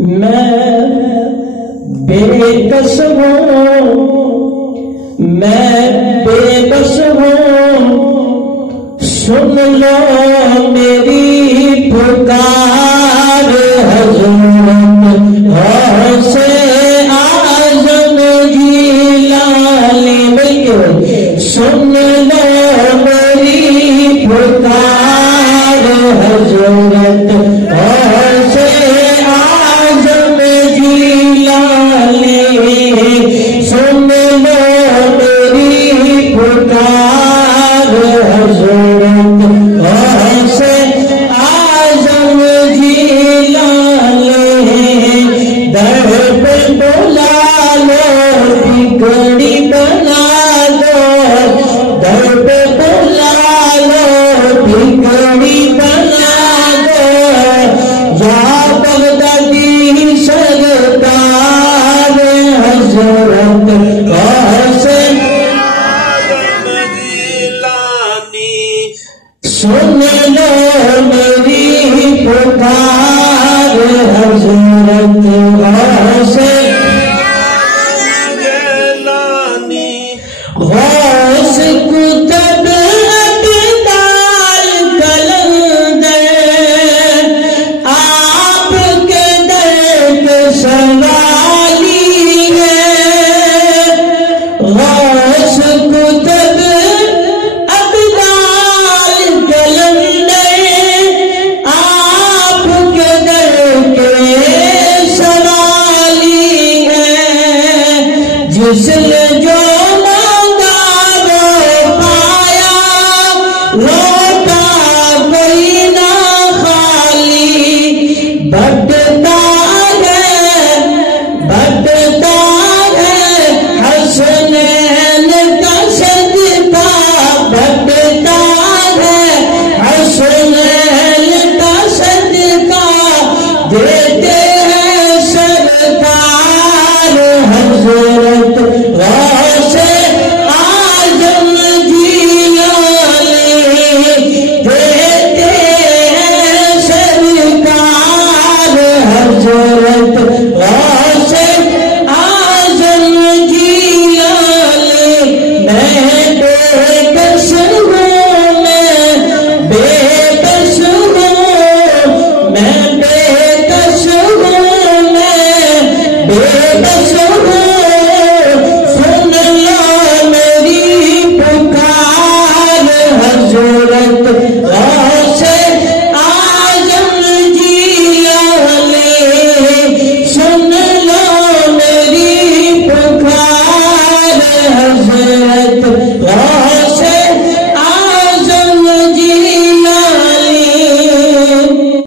میں بے کس ہوں، میں بے بس ہوں، سن لو میری پکار حضرت غوث اعظم جیلانی مل کے سن لو میری پکار حضرت غوث اعظم جیلانی سن لو میری پکار حضرت غوث اعظم جیلانی در پہ بلا لو بگڑی بنا دو، در پہ بلا لو بگڑی بنا دو، یا بغدادی سرکار حضرت غوث سن لو میری پکار حضرت غوث غوث کتب ابدال قلندر آپ کے در پہ سوالی ہے، غوث کتب ابدال قلندر آپ کے در پہ سوالی ہے، جس نے جو دیتے ہیں سرکار حضرت غوث اعظم جیلانی، دیتے ہیں سرکار حضرت